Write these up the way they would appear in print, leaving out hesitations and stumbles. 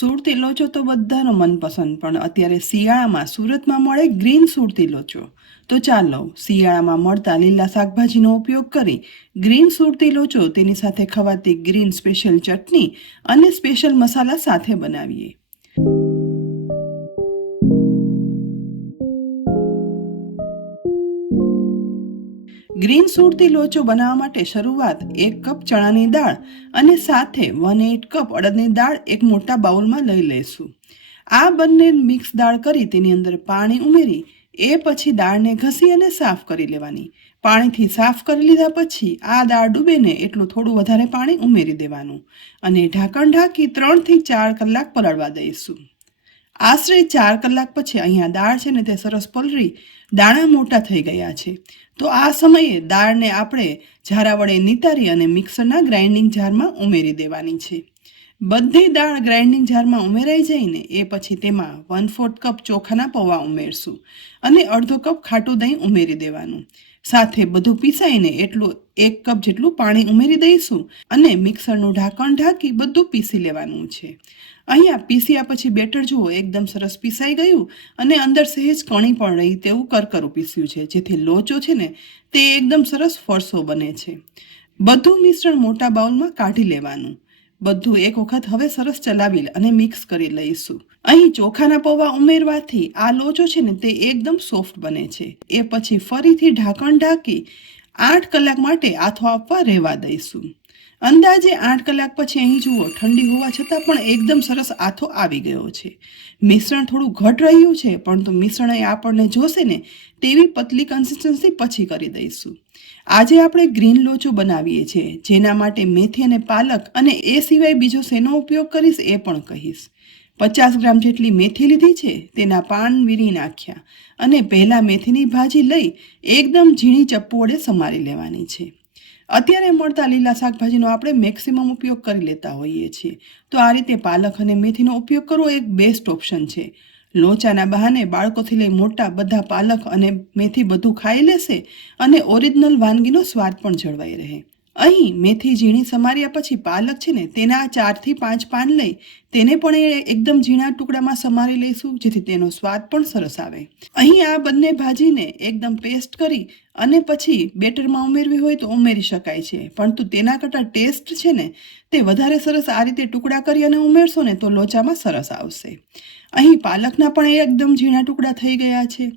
સુરતી લોચો તો બધાનો મનપસંદ, પણ અત્યારે શિયાળામાં સુરતમાં મળે ગ્રીન સુરતી લોચો. તો ચાલો શિયાળામાં મળતા લીલા શાકભાજીનો ઉપયોગ કરી ગ્રીન સુરતી લોચો, તેની સાથે ખવાતી ગ્રીન સ્પેશિયલ ચટણી અને સ્પેશિયલ મસાલા સાથે બનાવીએ. ગ્રીન સુરતી લોચો બનાવવા માટે શરૂઆત 1 કપ ચણાની દાળ અને સાથે 1/8 કપ અડદની દાળ એક મોટા બાઉલમાં લઈ લઈશું. આ બંને મિક્સ દાળ કરી તેની અંદર પાણી ઉમેરી એ પછી દાળને ઘસી અને સાફ કરી લેવાની. પાણીથી સાફ કરી લીધા પછી આ દાળ ડૂબે ને એટલું થોડું વધારે પાણી ઉમેરી દેવાનું અને ઢાંકણ ઢાંકી 3 થી 4 કલાક પલળવા દઈશું. આશરે 4 કલાક પછી અહીંયા દાળ છે ને તે સરસ પલળી દાણા મોટા થઈ ગયા છે. તો આ સમયે દાળને આપણે ઝારા વડે નીતારી અને મિક્સરના ગ્રાઇન્ડિંગ જારમાં ઉમેરી દેવાની છે. બધી દાળ ગ્રાઇન્ડિંગ જારમાં ઉમેરાઈ જઈને એ પછી તેમાં 1/4 કપ ચોખાના પૌવા ઉમેરશું અને અડધો કપ ખાટું દહીં ઉમેરી દેવાનું. સાથે બધું પીસાઈને એટલું 1 કપ જેટલું પાણી ઉમેરી દઈશું અને મિક્સરનું ઢાંકણ ઢાંકી બધું પીસી લેવાનું છે. અહીંયા પીસ્યા પછી બેટર જુઓ એકદમ સરસ પીસાઈ ગયું અને અંદર સહેજ કણી પણ રહી તેવું કરકરું પીસ્યું છે, જેથી લોચો છે ને તે એકદમ સરસ ફરસો બને છે. બધું મિશ્રણ મોટા બાઉલમાં કાઢી લેવાનું. બધું એક વખત હવે સરસ ચલાવી અને મિક્સ કરી લઈશું. અહીં ચોખાના પૌવા ઉમેરવાથી આ લોચો છે ને તે એકદમ સોફ્ટ બને છે. એ પછી ફરીથી ઢાંકણ ઢાંકી 8 કલાક માટે આથો આપવા રહેવા દઈશું. અંદાજે 8 કલાક પછી અહીં જુઓ ઠંડી હોવા છતાં પણ એકદમ સરસ આથો આવી ગયો છે. મિશ્રણ થોડું ઘટ રહ્યું છે, પરંતુ મિશ્રણ આપણને જોશે ને તેવી પતલી કન્સિસ્ટન્સી પછી કરી દઈશું. આજે આપણે ગ્રીન લોચો બનાવીએ છીએ, જેના માટે મેથી અને પાલક અને એ સિવાય બીજો શેનો ઉપયોગ કરીશ એ પણ કહીશ. 50 ગ્રામ જેટલી મેથી લીધી છે, તેના પાન વીણી નાખ્યા અને પહેલાં મેથીની ભાજી લઈ એકદમ ઝીણી ચપ્પુ વડે સમારી લેવાની છે. અત્યારે મળતા લીલા શાકભાજીનો આપણે મેક્સિમમ ઉપયોગ કરી લેતા હોઈએ છીએ, તો આ રીતે પાલક અને મેથીનો ઉપયોગ કરવો એક બેસ્ટ ઓપ્શન છે. લોચાના બહાને બાળકોથી લઈ મોટા બધા પાલક અને મેથી બધું ખાઈ લેશે અને ઓરિજિનલ વાનગીનો સ્વાદ પણ જળવાઈ રહે. અહીં મેથી ઝીણી સમાર્યા પછી પાલક છે ને તેના 4 થી 5 પાન લઈ તેને પણ એકદમ ઝીણા ટુકડામાં સમારી લઈશું, જેથી તેનો સ્વાદ પણ સરસ આવે. અહીં આ બંને ભાજીને એકદમ પેસ્ટ કરી અને પછી બેટરમાં ઉમેરવી હોય તો ઉમેરી શકાય છે, પરંતુ તેના કરતાં ટેસ્ટ છે ને તે વધારે સરસ આ રીતે ટુકડા કરી અને ઉમેરશો ને તો લોચામાં સરસ આવશે. અહીં પાલકના પણ એકદમ ઝીણા ટુકડા થઈ ગયા છે.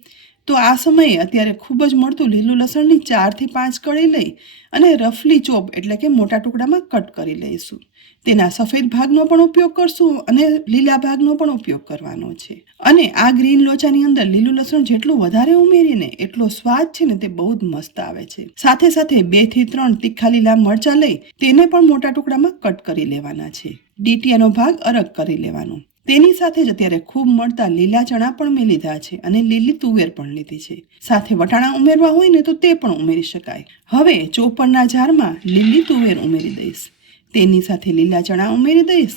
તો આ સમયે અત્યારે ખૂબ જ મળતું લીલું લસણની 4 થી 5 કળી લઈ અને રફલી ચોપ એટલે કે મોટા ટુકડામાં કટ કરી લઈશું. તેના સફેદ ભાગનો પણ ઉપયોગ કરશું અને લીલા ભાગનો પણ ઉપયોગ કરવાનો છે. અને આ ગ્રીન લોચાની અંદર લીલું લસણ જેટલું વધારે ઉમેરીને એટલો સ્વાદ છે ને તે બહુ જ મસ્ત આવે છે. સાથે સાથે 2 થી 3 તીખા લીલા મરચાં લઈ તેને પણ મોટા ટુકડામાં કટ કરી લેવાના છે. ડીટીયાનો ભાગ અલગ કરી લેવાનો. તેની સાથે જ અત્યારે ખૂબ મળતા લીલા ચણા પણ મેં લીધા છે અને લીલી તુવેર પણ લીધી છે. સાથે વટાણા ઉમેરવા હોય ને તો તે પણ ઉમેરી શકાય. હવે ચોપરના જારમાં લીલી તુવેર ઉમેરી દઈશ, તેની સાથે લીલા ચણા ઉમેરી દઈશ.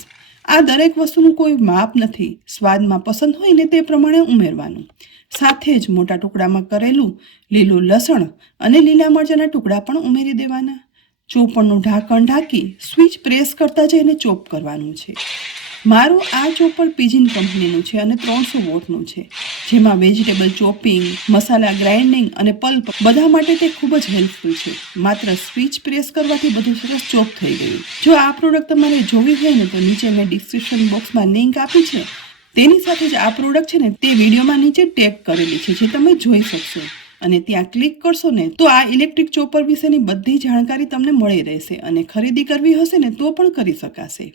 આ દરેક વસ્તુનું કોઈ માપ નથી, સ્વાદમાં પસંદ હોય ને તે પ્રમાણે ઉમેરવાનું. સાથે જ મોટા ટુકડામાં કરેલું લીલું લસણ અને લીલા મરચાંના ટુકડા પણ ઉમેરી દેવાના. ચોપરનું ઢાંકણ ઢાંકી સ્વિચ પ્રેસ કરતા જઈને ચોપ કરવાનું છે. મારું આ ચોપર પિજિન કંપનીનું છે અને 300 વોટનું છે, જેમાં વેજીટેબલ ચોપિંગ, મસાલા ગ્રાઇન્ડિંગ અને પલ્પ બધા માટે તે ખૂબ જ હેલ્પફુલ છે. માત્ર સ્વિચ પ્રેસ કરવાથી બધું સરસ ચોપ થઈ ગયું. જો આ પ્રોડક્ટ તમારે જોવી હોય ને તો નીચે મેં ડિસ્ક્રિપ્શન બોક્સમાં લિંક આપી છે. તેની સાથે જ આ પ્રોડક્ટ છે ને તે વિડીયોમાં નીચે ટેગ કરેલી છે, જે તમે જોઈ શકશો. અને ત્યાં ક્લિક કરશો ને તો આ ઇલેક્ટ્રિક ચોપર વિશેની બધી જાણકારી તમને મળી રહેશે અને ખરીદી કરવી હશે ને તો પણ કરી શકાશે.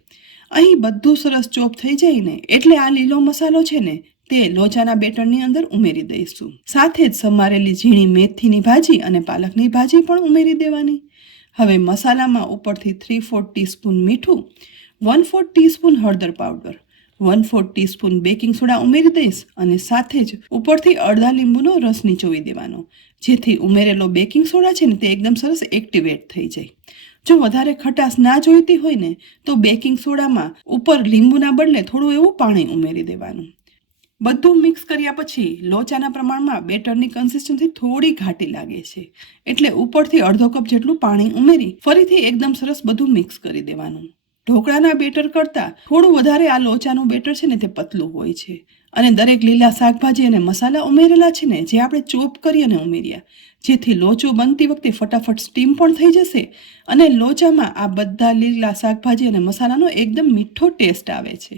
અહીં બધું સરસ ચોપ થઈ જાય ને એટલે આ લીલો મસાલો છે ને તે લોચાના બેટરની અંદર ઉમેરી દઈશું. સાથે જ સમારેલી ઝીણી મેથીની ભાજી અને પાલકની ભાજી પણ ઉમેરી દેવાની. હવે મસાલામાં ઉપરથી 3/4 ટીસ્પૂન મીઠું, 1/4 ટીસ્પૂન હળદર પાવડર, 1/4 ટીસ્પૂન બેકિંગ સોડા ઉમેરી દઈશ અને સાથે જ ઉપરથી અડધા લીંબુનો રસ નીચોવી દેવાનો, જેથી ઉમેરેલો બેકિંગ સોડા છે ને તે એકદમ સરસ એક્ટિવેટ થઈ જાય. જો વધારે ખટાશ ના જોઈતી હોય ને તો બેકિંગ સોડામાં ઉપર લીંબુના બદલે થોડું એવું પાણી ઉમેરી દેવાનું. બધું મિક્સ કર્યા પછી લોચાના પ્રમાણમાં બેટરની કન્સિસ્ટન્સી થોડી ઘાટી લાગે છે, એટલે ઉપરથી અડધો કપ જેટલું પાણી ઉમેરી ફરીથી એકદમ સરસ બધું મિક્સ કરી દેવાનું. ઢોકળાના બેટર કરતાં થોડું વધારે આ લોચાનું બેટર છે ને તે પતલું હોય છે અને દરેક લીલા શાકભાજી અને મસાલા ઉમેરેલા છે ને જે આપણે ચોપ કરી અને ઉમેર્યા, જેથી લોચો બનતી વખતે ફટાફટ સ્ટીમ પણ થઈ જશે અને લોચામાં આ બધા લીલા શાકભાજી અને મસાલાનો એકદમ મીઠો ટેસ્ટ આવે છે.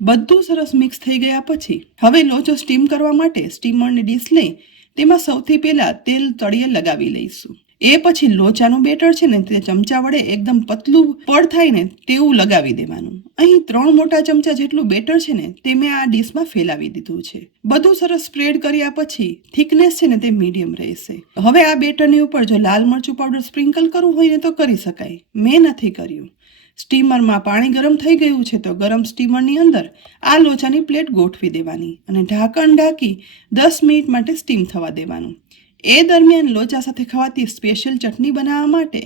બધું સરસ મિક્સ થઈ ગયા પછી હવે લોચો સ્ટીમ કરવા માટે સ્ટીમરની ડીશ લઈ તેમાં સૌથી પહેલા તેલ તળિયે લગાવી લઈશું. એ પછી લોચાનું બેટર છે ને તે ચમચા વડે એકદમ પતલું પડ થાય ને તેવું લગાવી દેવાનું. અહીં 3 મોટા ચમચા જેટલું બેટર છે ને તે મેં આ ડીશમાં ફેલાવી દીધું છે. બધું સરસ સ્પ્રેડ કર્યા પછી થિકનેસ છે ને તે મીડિયમ રહેશે. હવે આ બેટરની ઉપર જો લાલ મરચું પાવડર સ્પ્રિંકલ કરવું હોય ને તો કરી શકાય. મેં નથી કર્યું. સ્ટીમરમાં પાણી ગરમ થઈ ગયું છે તો ગરમ સ્ટીમરની અંદર આ લોચાની પ્લેટ ગોઠવી દેવાની અને ઢાંકણ ઢાંકી 10 મિનિટ માટે સ્ટીમ થવા દેવાનું. એ દરમિયાન લોચા સાથે ખવાતી સ્પેશિયલ ચટણી બનાવવા માટે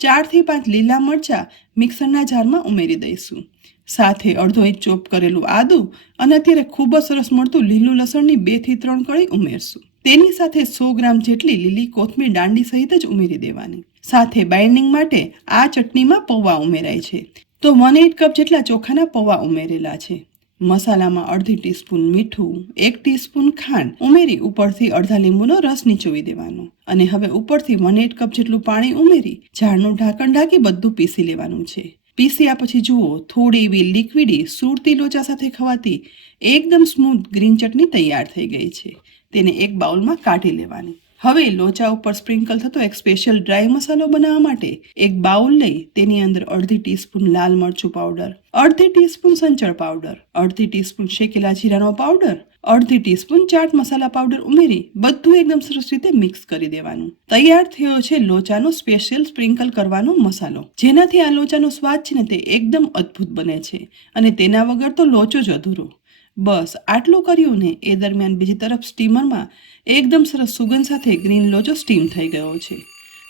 4 થી 5 લીલા મરચાં મિક્સરના જારમાં ઉમેરી દઈશું. સાથે અડધો ઇંચ ચોપ કરેલું આદું અને અત્યારે ખૂબ જ સરસ મળતું લીલું લસણની 2 થી 3 કળી ઉમેરશું. તેની સાથે 100 ગ્રામ જેટલી લીલી કોથમીર દાંડી સહિત જ ઉમેરી દેવાની. સાથે બાઇન્ડિંગ માટે આ ચટણીમાં પૌવા ઉમેરાય છે તો 1/8 કપ જેટલા ચોખાના પૌવા ઉમેરેલા છે. મસાલામાં અડધી ટીસ્પૂન મીઠું, 1 ટીસ્પૂન ખાંડ ઉમેરી ઉપરથી અડધા લીંબુનો રસ નીચોવી દેવાનો અને હવે ઉપરથી 1/8 કપ જેટલું પાણી ઉમેરી ઝાડનું ઢાંકણ ઢાંકી બધું પીસી લેવાનું છે. પીસ્યા પછી જુઓ થોડી એવી લિક્વિડી સુરતી લોચા સાથે ખવાતી એકદમ સ્મૂથ ગ્રીન ચટણી તૈયાર થઈ ગઈ છે. તેને એક બાઉલમાં કાઢી લેવાની. હવે લોચા ઉપર સ્પ્રિંકલ થતો એક સ્પેશિયલ ડ્રાય મસાલો બનાવવા માટે એક બાઉલ લઈ તેની અંદર અડધી ટીસ્પૂન લાલ મરચું પાવડર, અડધી ટીસ્પૂન સંચળ પાવડર, અડધી ટીસ્પૂન શેકેલા જીરાનો પાવડર, અડધી ટીસ્પૂન ચાટ મસાલા પાવડર ઉમેરી બધું એકદમ સરસ રીતે મિક્સ કરી દેવાનું. તૈયાર થયો છે લોચાનો સ્પેશિયલ સ્પ્રિંકલ કરવાનો મસાલો, જેનાથી આ લોચાનો સ્વાદ છે ને તે એકદમ અદ્ભુત બને છે અને તેના વગર તો લોચો જ અધૂરો. બસ આટલું કર્યું ને એ દરમિયાન બીજી તરફ સ્ટીમરમાં એકદમ સરસ સુગંધ સાથે ગ્રીન લોચો સ્ટીમ થઈ ગયો છે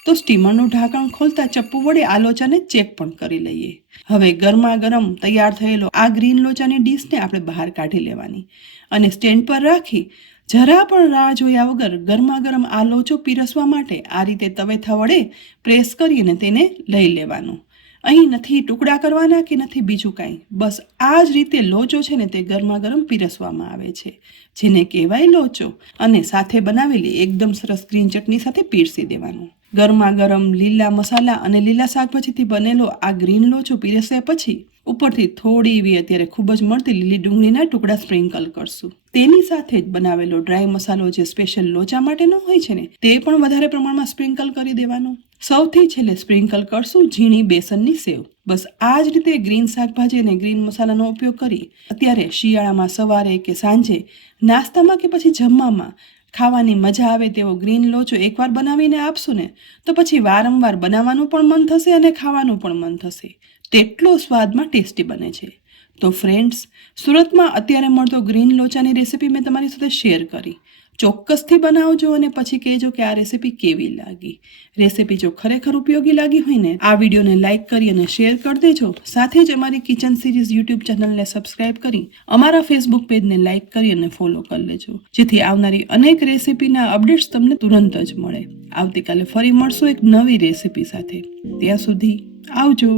તો સ્ટીમરનું ઢાંકણ ખોલતા ચપ્પુ વડે આ લોચાને ચેક પણ કરી લઈએ. હવે ગરમા ગરમ તૈયાર થયેલો આ ગ્રીન લોચાની ડીશને આપણે બહાર કાઢી લેવાની અને સ્ટેન્ડ પર રાખી જરા પણ રાહ જોયા વગર ગરમા ગરમ આ લોચો પીરસવા માટે આ રીતે તવેથા વડે પ્રેસ કરીને તેને લઈ લેવાનો. અહીં નથી ટુકડા કરવાના કે નથી બીજું કાંઈ, બસ આ જ રીતે લોચો છે ને તે ગરમા ગરમ પીરસવામાં આવે છે, જેને કહેવાય લોચો, અને સાથે બનાવેલી એકદમ સરસ ગ્રીન ચટણી સાથે પીરસી દેવાનું. ગરમા ગરમ લીલા મસાલા અને લીલા શાકભાજીથી બનેલો આ ગ્રીન લોચો પીરસ્યા પછી ઉપરથી થોડી એવી અત્યારે ખૂબ જ મળતી લીલી ડુંગળીના ટુકડા સ્પ્રિંકલ કરશું. તેની સાથે જ બનાવેલો ડ્રાય મસાલો જે સ્પેશિયલ લોચા માટેનો હોય છે ને તે પણ વધારે પ્રમાણમાં સ્પ્રિંકલ કરી દેવાનો. સૌથી છેલ્લે સ્પ્રિંકલ કરશું ઝીણી બેસનની સેવ. બસ આ જ રીતે ગ્રીન શાકભાજી અને ગ્રીન મસાલાનો ઉપયોગ કરી અત્યારે શિયાળામાં સવારે કે સાંજે નાસ્તામાં કે પછી જમવામાં ખાવાની મજા આવે તેવો ગ્રીન લોચો એકવાર બનાવીને આપશું ને તો પછી વારંવાર બનાવવાનું પણ મન થશે અને ખાવાનું પણ મન થશે. તેટલો સ્વાદમાં ટેસ્ટી બને છે. તો ફ્રેન્ડ્સ, સુરતમાં અત્યારે મળતો ગ્રીન લોચાની રેસીપી મેં તમારી સાથે શેર કરી. ચોક્કસથી બનાવજો અને પછી કહેજો કે આ રેસીપી કેવી લાગી. રેસીપી જો ખરેખર ઉપયોગી લાગી હોય ને આ વિડીયોને લાઇક કરી અને શેર કરી દેજો. સાથે જ અમારી કિચન સિરીઝ યુટ્યુબ ચેનલને સબસ્ક્રાઇબ કરી અમારા ફેસબુક પેજને લાઇક કરી અને ફોલો કરી લેજો, જેથી આવનારી અનેક રેસીપીના અપડેટ્સ તમને તુરંત જ મળે. આવતીકાલે ફરી મળશું એક નવી રેસીપી સાથે. ત્યાં સુધી આવજો.